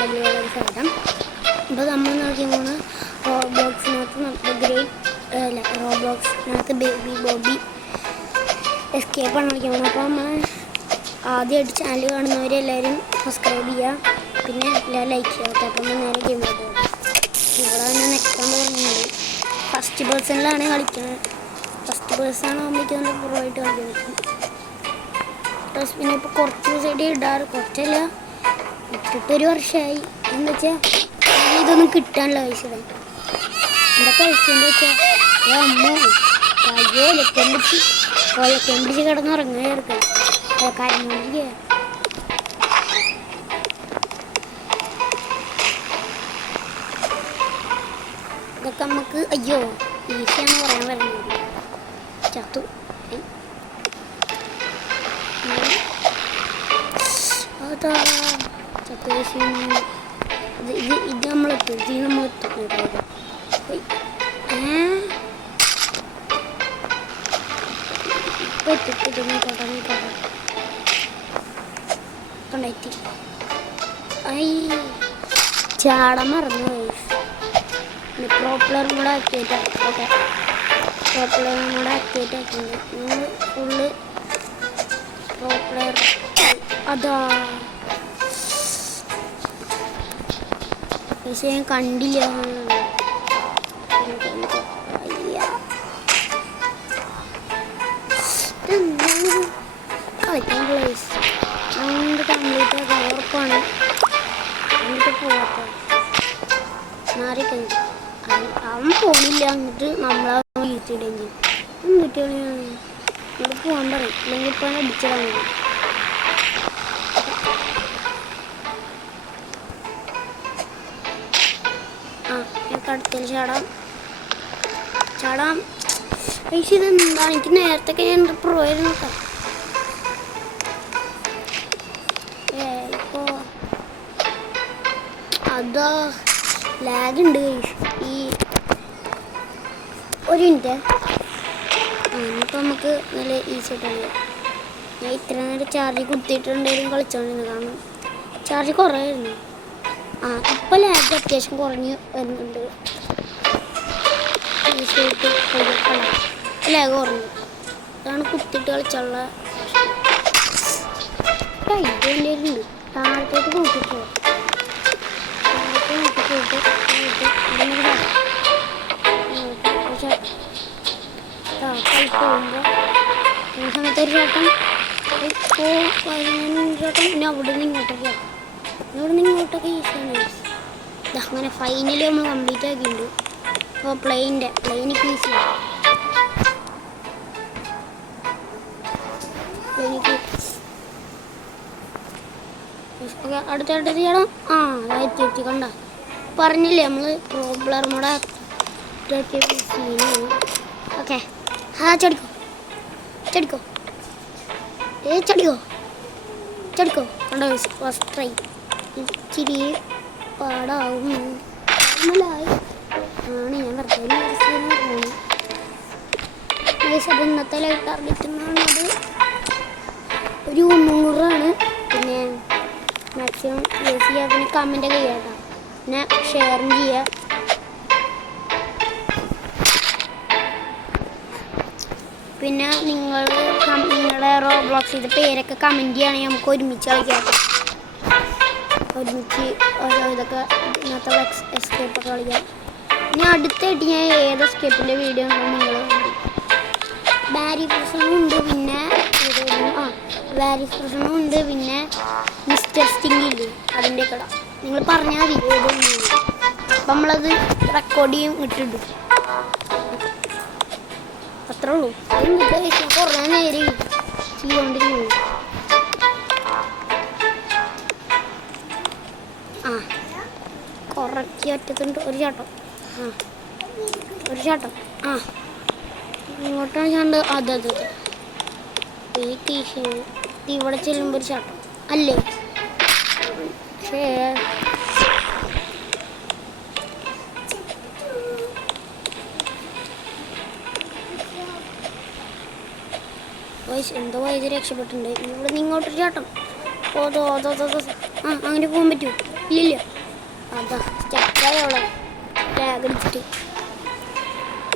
വളരെ സാധനം. അപ്പോൾ നമ്മൾ നോക്കിയ പോകുന്ന റോബ്ലോക്സിനകത്ത് ബേബി ബോബി എസ്കേപ്പാണ് നോക്കിയാൽ പോകുന്നത്. അപ്പോൾ നമ്മൾ ആദ്യമായിട്ട് ചാനൽ കാണുന്നവരെല്ലാവരും സബ്സ്ക്രൈബ് ചെയ്യുക, പിന്നെ എല്ലാവരും ലൈക്ക് ചെയ്യുക. ഓക്കെ, അപ്പം നേരെ ഗെയിമിലോട്ട് പോകും. ഇവിടെ തന്നെ നെക്കാൻ പറഞ്ഞിട്ടുണ്ട്. ഫസ്റ്റ് പേഴ്സണിലാണ് കളിക്കുന്നത്. ഫസ്റ്റ് പേഴ്സൺ ആകുമ്പോഴേക്കും നല്ല പ്രൊവായിട്ട് കളിക്കാൻ പറ്റും. പ്ലസ് പിന്നെ ഇപ്പോൾ കുറച്ച് ദിവസമായിട്ട് ഇടാറ്, കുറച്ചല്ല ഇട്ടിട്ടൊരു വർഷമായി. എന്ന് വെച്ചാൽ ഇതൊന്നും കിട്ടാനുള്ള കഴിച്ചത് എന്താ കഴിച്ചതെന്ന് വെച്ചാൽ അമ്മ കയ്യോ കൊലക്കെമ്പിടിച്ച് കിടന്നുറങ്ങുകയായിരിക്കും കരഞ്ഞോണ്ടിരിക്കുക. ഇതൊക്കെ നമുക്ക് അയ്യോ ഈസിയാന്ന് പറയാൻ വരുന്നത്. ചത്തു അതാ ചത്തു ഇത് നമ്മളെത്തും. ഇത് നമ്മളെത്തും കണ്ടെത്തി. ചാടം മറന്നു. പ്രോപ്പലറും കൂടെ ആക്ടിവേറ്റ് ആക്കി. ഓക്കെ, പ്രോപ്പലറും കൂടെ ആക്ടിവേറ്റ് ആക്കിയിട്ടുണ്ട്. നിങ്ങൾ ഫുള്ള് പ്രോപ്പലർ അതാ പക്ഷേ ഞാൻ കണ്ടില്ല. കളിക്കാൻ പ്ലേസ് നമുക്ക് കംപ്ലീറ്റ് ആക്കാൻ ഉറപ്പാണ്. എന്നിട്ട് പോകട്ടെ മാറിക്കഴിഞ്ഞു അവൻ പോണില്ല. എന്നിട്ട് നമ്മളെ വീഴ്ചയിടുകയും ചെയ്യും. കുട്ടികളെയാണ് ഇവിടെ പോകാൻ പറയും. അല്ലെങ്കിൽ ഇപ്പോൾ അടിച്ചതാണ്. എനിക്ക് അടുത്തതിൽ ചാടാം. പക്ഷേ ഇതെന്താ എനിക്ക് നേരത്തെ ഞാൻ പ്രോ ആയിരുന്നു നോക്കാം. ഇപ്പോൾ അതാ ലാഗ് ഉണ്ട്. ഈ ഒരു മിനിറ്റ് ഇനിയിപ്പോൾ നമുക്ക് നല്ല ഈസി ആയിട്ട് കളിയാം. ഞാൻ ഇത്ര നേരം ചാർജ് കുത്തിയിട്ടുണ്ടെങ്കിലും കളിച്ചോണ്ടിരുന്നു. കാരണം ചാർജ് കുറവായിരുന്നു. ഇപ്പോൾ ലാഗ് അത്യാവശ്യം കുറഞ്ഞ് വരുന്നുണ്ട്. ഈസിയായിട്ട് ലാഗ് കുറഞ്ഞു. അതാണ് കുത്തിയിട്ട് കളിച്ചുള്ള ഉണ്ട്. താഴത്തോട്ട് കൂട്ടിട്ട് പോകുമ്പോൾ ഈ സമയത്ത് ഒരു ചേട്ടൻ പിന്നെ അവിടെ നിന്ന് ഇങ്ങോട്ടൊക്കെ ഇങ്ങോട്ടൊക്കെ ഈസിയാണ്. അങ്ങനെ ഫൈനലി നമ്മൾ കംപ്ലീറ്റ് ആക്കിയിട്ടുണ്ട്. അപ്പോൾ പ്ലെയിനിക്ക് ഈസിയാണ്. അടുത്തടുത്ത് ചെയ്യണം. എത്തി കണ്ട പറഞ്ഞില്ലേ നമ്മൾ പ്രോബ്ലർ മോടെ സീനാണ്. ഓക്കെ, ചടിക്കോ കണ്ടോ. ഫസ്റ്റ് ട്രൈ ഇച്ചിരി പാടാവും. നോർമലായി ആണ് ഞാൻ വെറുതെ അത് ഇന്നത്തെ ലൈറ്റ് ടാർഗറ്റ് എന്നുള്ളത് ഒരു 300 പിന്നെ മാക്സിമം യൂസ് ചെയ്യുക. പിന്നെ കമൻ്റ് ഒക്കെ ചെയ്യാം കേട്ടോ. പിന്നെ ഷെയറും ചെയ്യുക. പിന്നെ നിങ്ങളുടെ റോബ്ലോക്സിൻ്റെ പേരൊക്കെ കമൻറ്റ് ചെയ്യുകയാണെങ്കിൽ നമുക്ക് ഒരുമിച്ച് കളിക്കാം. ഒരുമിച്ച് ഇതൊക്കെ ഇന്നത്തെ എസ്കേപ്പൊക്കെ കളിക്കാം. ഇനി അടുത്തായിട്ട് ഞാൻ ഏത് എസ്കേപ്പിൻ്റെ വീഡിയോ ഉണ്ടോ നിങ്ങൾ ബാരി ഫ്രഷനും ഉണ്ട്. പിന്നെ ബാരി ഫ്രഷനും ഉണ്ട്. പിന്നെ മിസ്റ്റർ സ്റ്റിങ്ങില്ലേ അതിൻ്റെ കട നിങ്ങൾ പറഞ്ഞാൽ മതി ഏതൊന്നും. അപ്പം നമ്മളത് റെക്കോർഡ് ചെയ്യും ഇട്ടിടും. അത്രേ ഉള്ളൂ. കുറേ നേരം ചെയ്തുകൊണ്ടിരിക്കുന്നു. കുറയ്ക്ക് ഒറ്റത്തുണ്ട് ഒരു ചാട്ടം. ഇങ്ങോട്ടാണ് ചാണ്ട്. അതെ ഈ ടീഷൻ ഇവിടെ ചെല്ലുമ്പോൾ ഒരു ചാട്ടം അല്ലേ. പക്ഷേ എന്തോ വൈദ്യുതി രക്ഷപ്പെട്ടിട്ടുണ്ട്. ഇവിടെ നിന്ന് ഇങ്ങോട്ടൊരു ചാട്ടം. അങ്ങനെ പോകാൻ പറ്റുമോ? ഇല്ല അതാ സ്റ്റക്കായോളം ടാഗ് അടിച്ചിട്ട്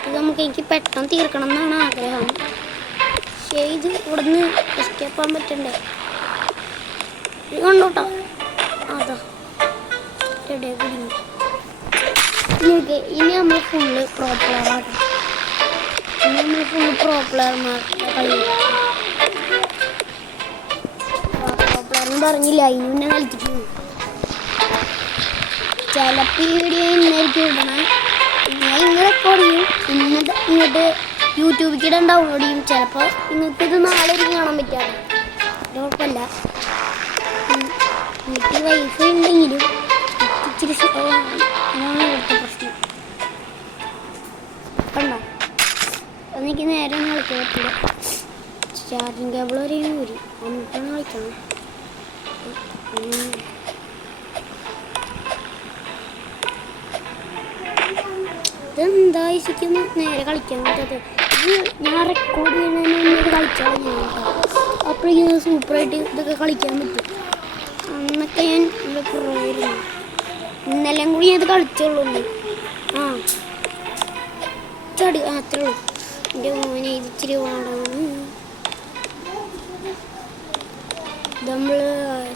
ഇത് നമുക്ക് എനിക്ക് പെട്ടെന്ന് തീർക്കണം എന്നാണ് ആഗ്രഹം. പക്ഷേ ഇത് ഇവിടുന്ന് എസ്കേപ്പ് ആകാൻ പറ്റണ്ടേ? ഇത് കണ്ടോട്ടോ അതാ എവിടെ കുടുങ്ങി. ഇനി നമ്മൾ ഫുള്ള് പ്രോ പ്ലെയറാണ്. ഇനി നമ്മൾ ഫുള്ള് പ്രോ പ്ലെയർമാരുടെ കളി. പ്രോ പ്ലെയർന്ന് പറഞ്ഞില്ല അതിന് മുന്നേ കളിച്ചിട്ടുണ്ട്. ചിലപ്പോൾ ഈ വീഡിയോ ഇന്നായിരിക്കും ഇടണം. ഞാൻ ഇങ്ങനെ റെക്കോർഡ് ചെയ്യും, ഇങ്ങോട്ട് യൂട്യൂബിലേക്ക് ഇടാൻ ഡൗൺലോഡ് ചെയ്യും. ചിലപ്പോൾ നിങ്ങൾക്ക് ഇത് നാളെ എനിക്ക് കാണാൻ പറ്റാറ് കുഴപ്പമില്ല. വീട്ടിൽ വൈഫൈ ഉണ്ടെങ്കിലും ഇച്ചിരി അതാണ് ഇവിടുത്തെ പ്രശ്നം. കണ്ടോ അതെനിക്ക് നേരെ ഒന്നും കളിക്കാൻ പറ്റില്ല. ചാർജിങ് കേബിൾ വരെ ഊരി എന്നിട്ടാണ് കളിക്കണം. ഇതെന്താ ശരിക്കും നേരെ കളിക്കാൻ പറ്റാത്തത്? ഇത് ഞാൻ റെക്കോർഡ് ചെയ്യുന്നതിന് കളിച്ചാൽ ഞാൻ അപ്പോഴേക്കും സൂപ്പറായിട്ട് ഇതൊക്കെ കളിക്കാൻ പറ്റും. അന്നൊക്കെ ഞാൻ ഇവിടെ കുറവായിരുന്നു. ഇന്നലെയും കൂടി ഞാൻ ഇത് കളിച്ചുള്ളൂ. ആ ചടി അത്രേ ഉള്ളൂ. എൻ്റെ മോനെ ഇത് ഇച്ചിരി പാടാണ്. ഇത് നമ്മൾ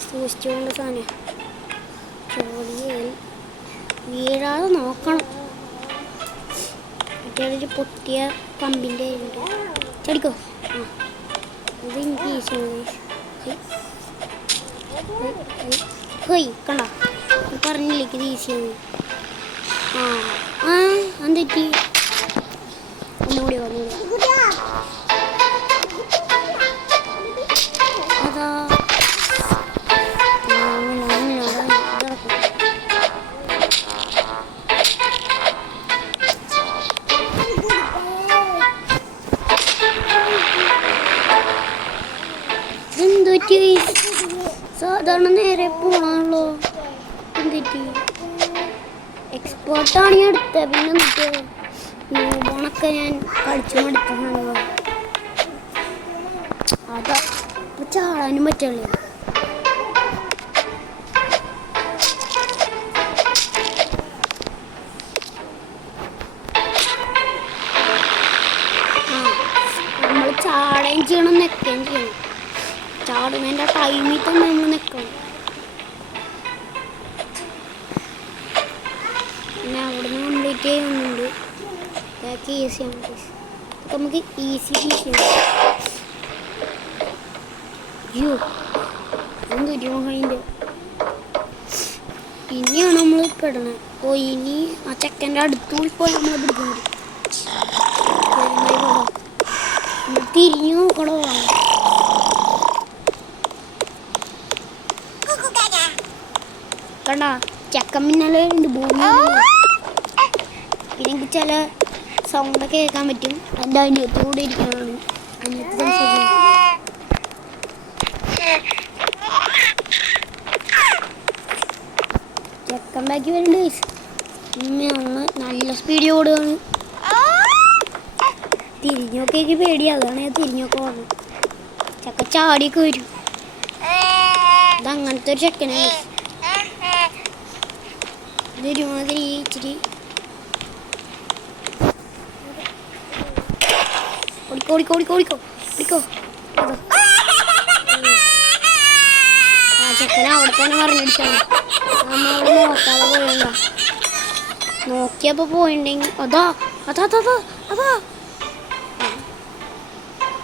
സൂക്ഷിച്ചുകൊണ്ട് സാധനം ചോദിയാൽ വീഴാതെ നോക്കണം. മറ്റേ പൊട്ടിയ കമ്പിൻ്റെ ഉണ്ട്. ചടിക്കോ ആ ഇത് എനിക്ക് ഈസിയാണ്. ഹോയ് കണ്ടോ പറഞ്ഞില്ലേക്ക് ഇത് ഈസിയാണ്. ആ ആ എന്തെറ്റി ഒന്നുകൂടി അതാ എന്തൊറ്റി സാധാരണ നേരെ പോണല്ലോ. എന്തെറ്റി എക്സ്പോർട്ടാണ് ഞാൻ എടുത്തത്. പിന്നെ എന്നിട്ട് ന്യൂബോണൊക്കെ ഞാൻ കളിച്ചു മടുത്തതാണല്ലോ. അതാ ഇപ്പം ചാടാനും പറ്റുള്ളൂ. ആ നമ്മൾ ചാടുകയും ചെയ്യണം നിൽക്കുകയും ചെയ്യണം. ചാടുന്നതിൻ്റെ ടൈമിൽ തന്നെ നമ്മൾ നിൽക്കണം. പിന്നെ അവിടുന്ന് കംപ്ലീറ്റ് ചെയ്യുന്നുണ്ട്. ഇതൊക്കെ ഈസിയാണ്. ഇതൊക്കെ നമുക്ക് ഈസിയാണ്. അയ്യോ എന്തൊരു അതിൻ്റെ ഇനിയാണ് നമ്മൾ പെടണത്. ഓ ഇനി ആ ചെക്കൻ്റെ അടുത്തുകൂടി പോയി നമ്മൾ പിടിക്കുന്നത്. തിരിഞ്ഞു നോക്കണോ കണ്ട ചെക്കൻ പിന്നാലെ ഉണ്ട് ഭൂമി. പിന്നെ എനിക്ക് ചില സൗണ്ടൊക്കെ കേൾക്കാൻ പറ്റും. എൻ്റെ അനിയത്തി കൂടെ ഇരിക്കാനാണ്. അനിയത്തി സംസാരിക്കുന്നത്. ചെക്കൻ ബാക്കി വരുന്നുണ്ട്. ഒന്ന് നല്ല സ്പീഡിൽ ഓടുകയാണ്. തിരിഞ്ഞൊക്കെ പേടിയാണ്. അതാണ് ഞാൻ തിരിഞ്ഞൊക്കെ ഓടുന്നത്. ചെക്കൻ ചാടിയൊക്കെ വരും. ഇതങ്ങനത്തെ ഒരു ചെക്കനാണ്. ഇതൊരുമാതിരി ഇച്ചിരി ഓടിക്കോ ഓടിക്കോ ആ ചെക്കന അവിടെ തന്നെ പറഞ്ഞിടിച്ചാണ്. നമ്മളവിടെ നോക്കാതെ പോയണ്ട. നോക്കിയപ്പോ പോയിണ്ടെങ്കിൽ അതാ അതാ അതാ അതാ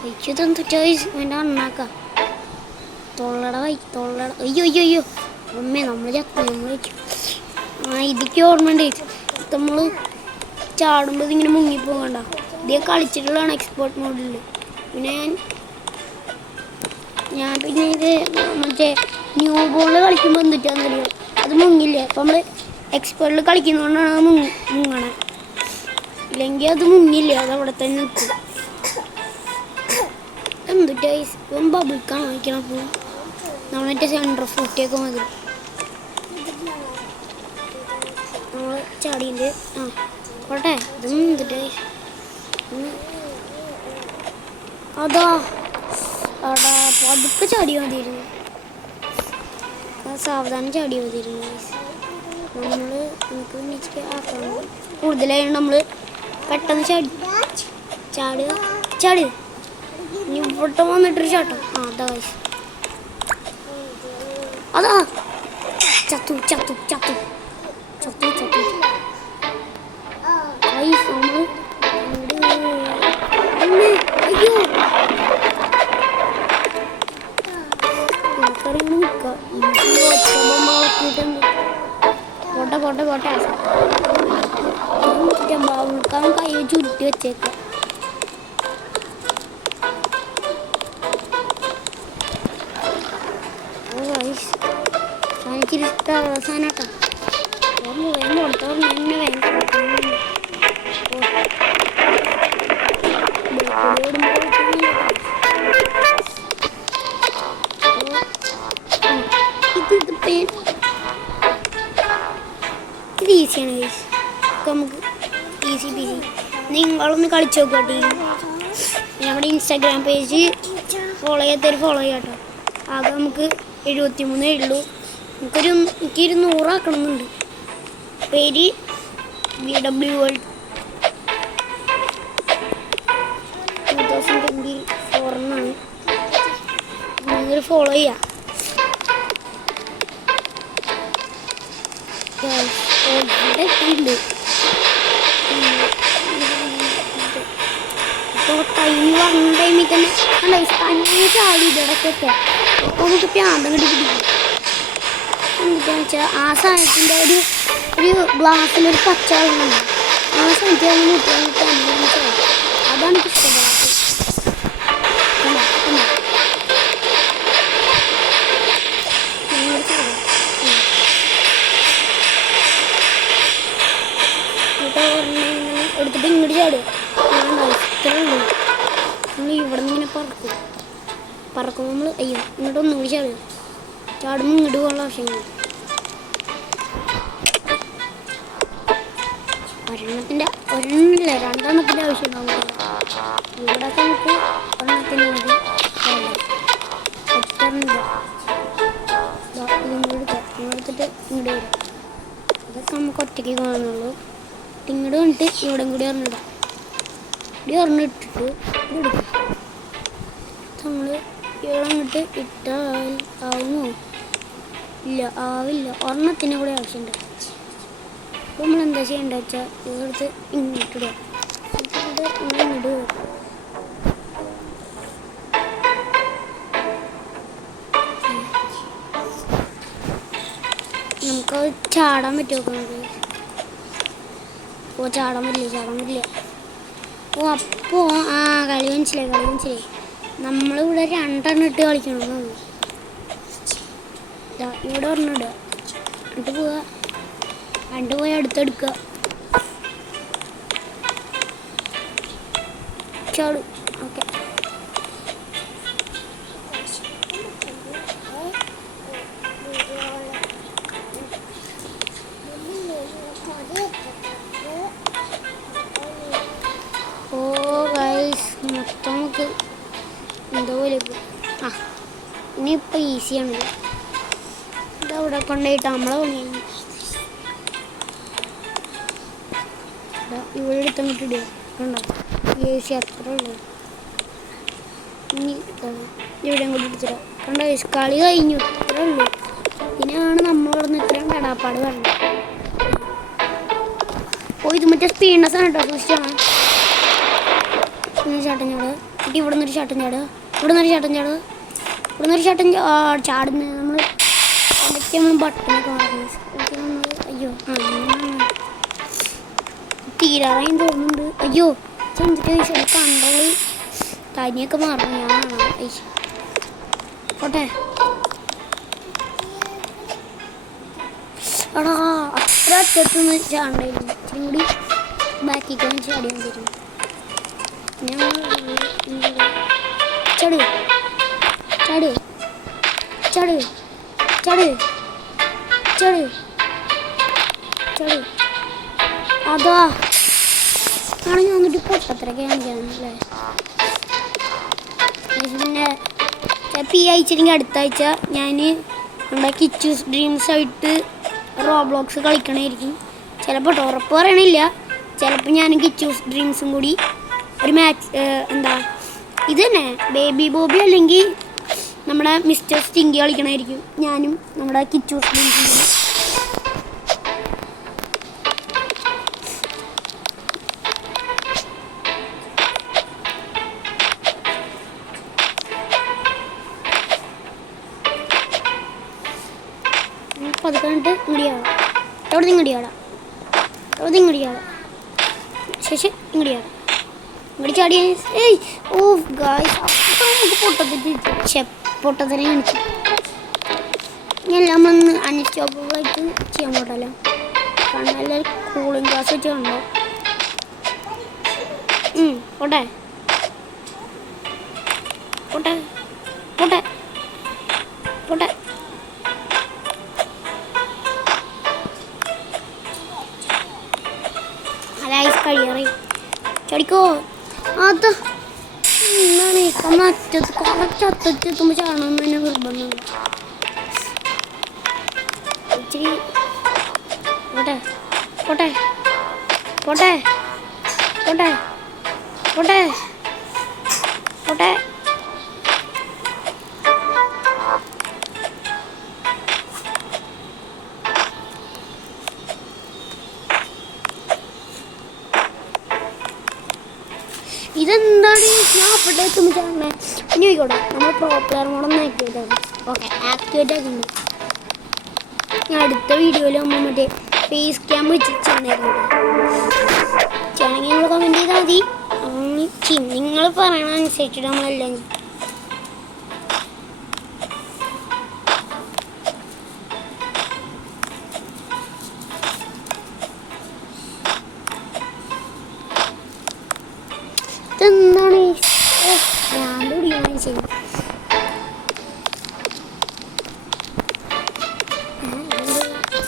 വൈദ്യുതെന്താ എൻ്റെ അണ്ണാക്ക തൊള്ളട അയ്യോ അയ്യോ അയ്യോ അമ്മേ നമ്മൾ ചക്ക നമ്മൾ വെച്ചു. ആ ഇതൊക്കെ ഓർമ്മയുണ്ട്. നമ്മൾ ചാടുമ്പോൾ ഇതിങ്ങനെ മുങ്ങിപ്പോകണ്ട. ഇതേ കളിച്ചിട്ടുള്ളതാണ് എക്സ്പോർട്ട് മോഡിൽ. പിന്നെ ഞാൻ പിന്നെ ഇത് മറ്റേ ന്യൂ ബോളിൽ കളിക്കുമ്പോൾ എന്തിട്ടാന്നറിയോ അത് മുങ്ങില്ലേ. അപ്പം നമ്മൾ എക്സ്പോർട്ടിൽ കളിക്കുന്നതുകൊണ്ടാണ് അത് മുങ്ങണേ. ഇല്ലെങ്കിൽ അത് മുങ്ങില്ല. അത് അവിടെ തന്നെ നിൽക്കും. എന്തിട്ടാ ഇപ്പം ബബിൾക്കാണ് വാങ്ങിക്കണം. അപ്പോൾ നമ്മൾ മറ്റേ സെൻറ്റർ ഫ്രൂട്ടിയൊക്കെ മതി. നമ്മൾ ചാടീൻ്റെ ആ കോട്ടെ ഇതൊന്നും എന്തിട്ട് അതാ അടാ പതുക്കെ ചാടി മതിയിരുന്നു. സാവധാനം ചാടി മതിയിരുന്നു. നമുക്ക് ഇച്ചിരി ആക്കണം. കൂടുതലായിട്ട് നമ്മൾ പെട്ടെന്ന് ചാടുക. ഇനി ഇവിടെ വന്നിട്ടൊരു ചാട്ടം. അതാ അതാ ചത്തു. അയ്യോ പോട്ടെ ബാബുക്കാൻ കൈ ചുരുട്ടി വെച്ചേക്ക. എനിക്കിരി ഇഷ്ടമുള്ള സാധനം കേട്ടോ. എന്നെ ഇത് ഈസിയാണ് ഗൈസ്. നമുക്ക് ഈസി പീസി. നിങ്ങളൊന്ന് കളിച്ച് നോക്കട്ടെ. നമ്മുടെ ഇൻസ്റ്റാഗ്രാം പേജ് ഫോളോ ചെയ്യാം കേട്ടോ. ആകെ നമുക്ക് 73 ഉള്ളൂ. എനിക്ക് 100 ആക്കണമെന്നുണ്ട്. പേര് BW World 2024 എന്നാണ്. നിങ്ങൾ ഫോളോ ചെയ്യാം. ടൈമിൽ തന്നെ ചാടി ഇടയ്ക്കൊക്കെ നമുക്ക് പ്രാന്തം പിടിക്കും. എന്താണെന്ന് വെച്ചാൽ ആ സാധനത്തിൻ്റെ ഒരു ഗ്ലാസ്സിലൊരു പച്ച വെള്ളമുണ്ട്. ആ സാധനത്തിൽ അതാണ് എനിക്ക് ഇഷ്ടപ്പെടാത്തത്. എടുത്തിട്ട് ഇങ്ങോട്ട് ചാടുക. ഇത്രയുള്ളൂ. നമ്മൾ ഇവിടെ നിന്ന് ഇങ്ങനെ പറക്കുമ്പോൾ നമ്മൾ അയ്യോ ഇങ്ങോട്ട് ഒന്നുകൂടി ചാടുക. ചാടുമ്പോൾ ഇങ്ങോട്ട് പോകാനുള്ള ആവശ്യമില്ല. ഒരെണ്ണമില്ല 2 എണ്ണത്തിൻ്റെ ആവശ്യം ഉണ്ടാവും. ഇവിടെയൊക്കെ നമുക്ക് ഒരെണ്ണത്തിന് മതി. ഒറ്റ എടുത്തിട്ട് ഇങ്ങോട്ട് വരാം. അതൊക്കെ നമുക്ക് ഒറ്റയ്ക്ക് കാണുന്നുള്ളൂ. ഇങ്ങോട്ട് വന്നിട്ട് ഇവിടെ കൂടി ഒരെണ്ണിടാം. ഒരെണ്ണിട്ടിട്ട് എടുക്കാം. നമ്മൾ ഇളങ്ങിട്ട് ഇട്ടാൽ ആവുമോ? ഇല്ല, ആവില്ല. ഒരെണ്ണത്തിന് കൂടെ ആവശ്യമുണ്ട്. അപ്പോൾ നമ്മൾ എന്താ ചെയ്യേണ്ടത് വെച്ചാൽ ഇതെടുത്ത് ഇങ്ങോട്ടിടുക. ഇങ്ങോട്ട് നമുക്കത് ചാടാൻ പറ്റുമോ? ചാടാൻ പറ്റില്ല. അപ്പോൾ കളി മനസ്സിലായി. നമ്മളിവിടെ 2 എണ്ണം ഇട്ട് കളിക്കണം. ഇവിടെ ഒരെണ്ണം ഇടുക. എന്നിട്ട് പോവുക. 2 പോയി അടുത്തെടുക്കുക. ചാടും. ഓക്കെ. മൊത്തം നമുക്ക് എന്തോ പോലെ ഇനിയിപ്പോൾ ഈസിയാണ്. ഇതവിടെ കൊണ്ടുപോയിട്ട് നമ്മളെ പണി ഇവിടെ എടുത്തങ്ങോട്ട് ഇടുക. കണ്ടോ ഈസി അത്ര ഉള്ളൂ. ഇനി ഇവിടെ കൂടി എടുത്തിടാം. കണ്ടോ കളി കഴിഞ്ഞു. ഇത്രേ ഉള്ളൂ. ഇതിനാണ് നമ്മളവിടുന്ന് ഇത്രയും കടാപ്പാട് പറഞ്ഞത്. ഇത് മറ്റേ സ്പീഡ്നെസ് ആണ് കേട്ടോ. സൂക്ഷിച്ചാണ്. ചാട്ടം ചാടുക. എന്നിട്ട് ഇവിടെ നിന്നൊരു ചാട്ടം ചാടുക. ചാടുന്ന നമ്മൾ ഇടയ്ക്ക് നമ്മൾ ബട്ടണൊക്കെ മാറുന്നത്. അയ്യോ തീരാറായി തോന്നുന്നുണ്ട്. അയ്യോ ചെന്നിട്ട് കണ്ടോളി തനിയൊക്കെ മാറും. ഞാനാണോ പോട്ടെ. എടാ അത്ര അറ്റത്തൊന്ന് ചാണ്ടായിരുന്നു. ഇച്ചിരി കൂടി ബാക്കിക്കൊന്ന് ചാടിയാൽ തരും. അതാ ആണ് ഞാൻ വന്നിട്ട് പൊട്ടത്രയൊക്കെ കാണിക്കാനല്ലേ. പിന്നെ ചിലപ്പോൾ ഈ ആഴ്ച അല്ലെങ്കിൽ അടുത്ത ആഴ്ച ഞാൻ നമ്മുടെ കിച്ചൂസ് ഡ്രീംസ് ആയിട്ട് റോബ്ലോക്സ് കളിക്കണമായിരിക്കും ചിലപ്പോൾ. ഉറപ്പ് പറയണില്ല. ചിലപ്പോൾ ഞാനും കിച്ചൂസ് ഡ്രീംസും കൂടി ഒരു മാച്ച് എന്താ ഇത് തന്നെ ബേബി ബോബി അല്ലെങ്കിൽ നമ്മുടെ മിസ്റ്റർ സ്റ്റിങ്കി കളിക്കണമായിരിക്കും ഞാനും നമ്മുടെ കിച്ചൂസ് ഡ്രീംസും കൂടി. അപ്പോൾ അത് കണ്ടിട്ട് ഇങ്ങടിയാവാം. എവിടെ നിന്ന് ഇങ്ങടിയാടാം, എവിടെ നിന്ന് ഇങ്ങടിയാവാം. ശേഷം ഇങ്ങടിയാടാം, ഇങ്ങടി ചാടിയ ഏയ് ഓ ഗായ്സ് നമുക്ക് പൊട്ടത്തിനെ കാണിച്ചു. എല്ലാം ഒന്ന് അൺസ്റ്റോപ്പായിട്ട് ചെയ്യാൻ പോട്ടല്ലോ. കാരണം എല്ലാവരും കൂളിംഗ് ഗ്ലാസ് വെച്ച് കണ്ടോ. പോട്ടെ പോട്ടെ പോട്ടെ പോട്ടെ. ഐസ് കഴിയാറി ചടിക്കോ. അത് എന്താണ് അറ്റത്ത് കുറച്ച് അറ്റത്തെത്തുമ്പോൾ ചാടണമെന്ന് തന്നെ നിർബന്ധമാണ്. ഇച്ചിരി പോട്ടെ പോട്ടെ പോട്ടെ പോട്ടെ പോട്ടെ പോട്ടെ. ഇതെന്താണ് ഞാൻ അവിടെ എത്തുമ്പോൾ ചാടണേ. ഇനി ചോദിക്കോട്ടെ നമ്മൾ പ്രോപ്പർ മോഡൊന്ന് ആക്ടിവേറ്റ് ആകും. ഓക്കെ ആക്ടിവേറ്റ് ആക്കുന്നുണ്ട്. ഞാൻ അടുത്ത വീഡിയോയിൽ നമ്മൾ മറ്റേ ഫേസ് ക്യാം വെച്ച് ചെയ്യണമായിരുന്നു. ചെയ്യണമെങ്കിൽ നിങ്ങൾ കമൻറ്റ് ചെയ്താൽ മതി. നിങ്ങൾ പറയണ അനുസരിച്ചിട്ട് നമ്മളെല്ലാം ചെയ്യും. ഇതെന്താണ് ഞാൻ പിടിക്കാൻ ചെയ്യും.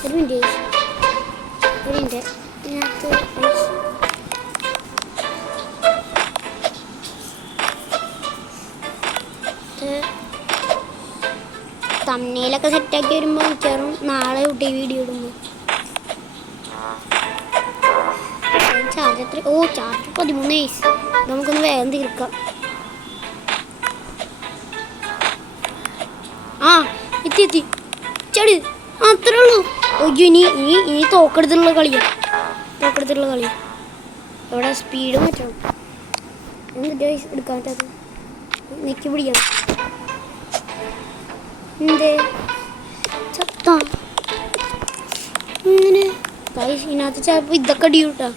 ഒരു മിനിറ്റ് ഇതിനകത്ത് തമ്മനയിലൊക്കെ സെറ്റാക്കി വരുമ്പോൾ മിക്കവാറും നാളെ കുട്ടി വീഡിയോ ഇടുമ്പോൾ ചാർജ് എത്ര ചാർജ് 13 വയസ്സ്. നമുക്കൊന്ന് വേഗം തീർക്കാം. എത്തി ചടി അത്രേ ഉള്ളൂ. ഇനി ഇനി ഇനി തോക്കെടുത്തുള്ള കളിയാണ്. ഇവിടെ സ്പീഡ് മാറ്റണം. എന്നിട്ട് എടുക്കാൻ പറ്റാത്ത നിക്ക് പിടിക്കണം. എന്തേ ചത്ത ഇങ്ങനെ ഇതിനകത്ത് ചിലപ്പോൾ ഇതൊക്കെ അടി കിട്ടാം.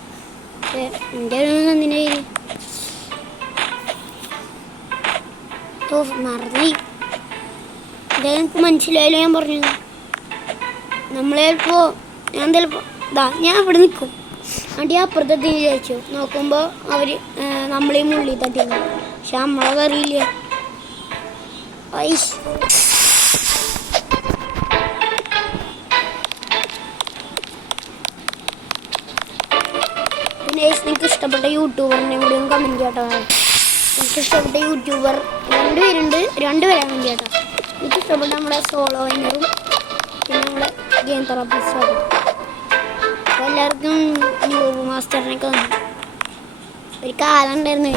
പക്ഷേ എൻ്റെ എന്തിൻ്റെ കയ്യിൽ മറന്നായി. എനിക്ക് മനസ്സിലായില്ല. ഞാൻ പറഞ്ഞു നമ്മളെ ചിലപ്പോൾ ഞാൻ ചിലപ്പോൾ ഞാൻ ഇവിടെ നിൽക്കും. അടി അപ്പുറത്തെത്തി വിചാരിച്ചു. നോക്കുമ്പോൾ അവർ നമ്മളീ മുള്ളി തട്ടിയിരുന്നു. പക്ഷെ നമ്മളത് അറിയില്ല. പിന്നെ നിങ്ങൾക്ക് ഇഷ്ടപ്പെട്ട യൂട്യൂബറിനെ കൂടി ഒന്ന് കമൻറ്റ് കേട്ടോ. എനിക്ക് ഇഷ്ടപ്പെട്ട യൂട്യൂബർ 2 പേരുണ്ട്. 2 പേരാണ് കമൻറ്റ് കേട്ടോ. എനിക്ക് ഇഷ്ടപ്പെട്ട നമ്മുടെ സോളോ വൈനറും പിന്നെ നമ്മുടെ ഗെയിം തെറാപ്പിസ്റ്റും. അപ്പോൾ എല്ലാവർക്കും ന്യൂബ് മാസ്റ്ററിനൊക്കെ വന്നു ഒരു കാലം ഉണ്ടായിരുന്നു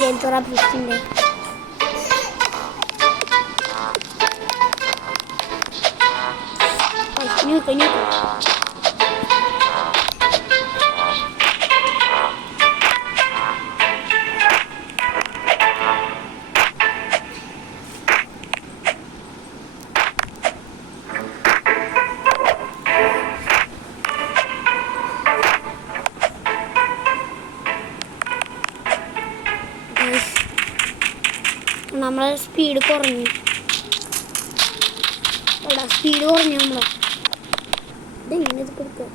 ഗെയിം തെറാപ്പിസ്റ്റിൻ്റെ. നമ്മളെ സ്പീഡ് കുറഞ്ഞു. സ്പീഡ് കുറഞ്ഞു നമ്മളെ. ഇതെങ്ങനെ ഇത് കൊടുക്കുക.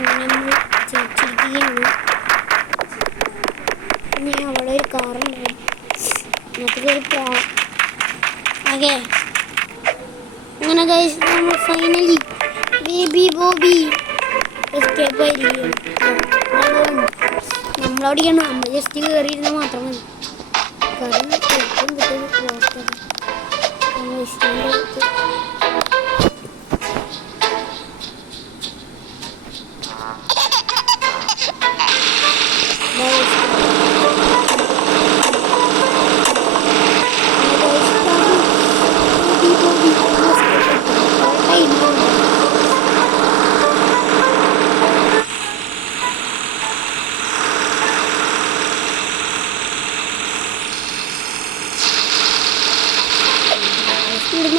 അങ്ങനെ നമ്മൾ ജയിച്ചിരിക്കുകയാണ്. ഇനി അവിടെ ഒരു കാറുണ്ടാവും, നമുക്കൊരു ഓക്കെ. അങ്ങനെ ഗൈസ് നമ്മൾ ഫൈനലി ബേബി ബോബി എസ്കേപ്പ് ആയിരിക്കുകയാണ്. നമ്മളവിടെയാണ്, നമ്മൾ ജസ്റ്റ് കയറിയിരുന്നാൽ മാത്രം മതി. കാരണം ഏറ്റവും കിട്ടിയത് ക്ലോസ്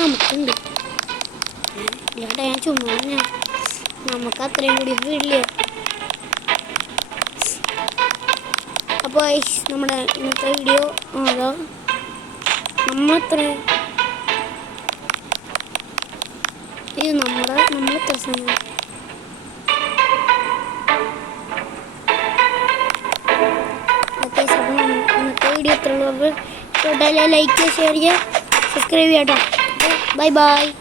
നമുക്കുണ്ട്. ഇവിടെ ഞാൻ ചുമ്മാ നമുക്ക് അത്രയും കൂടി വീട്ടില്ല. അപ്പോൾ നമ്മുടെ ഇന്നത്തെ വീഡിയോ അതോ നമ്മളെത്ര നമ്മളെത്ര സമയം ഓക്കെ. അപ്പോൾ ഇന്നത്തെ വീഡിയോ എത്ര ഉള്ളൂ. ലൈക്ക് ചെയ്യുക, ഷെയർ ചെയ്യുക, സബ്സ്ക്രൈബ് ചെയ്യാം കേട്ടോ. Bye bye.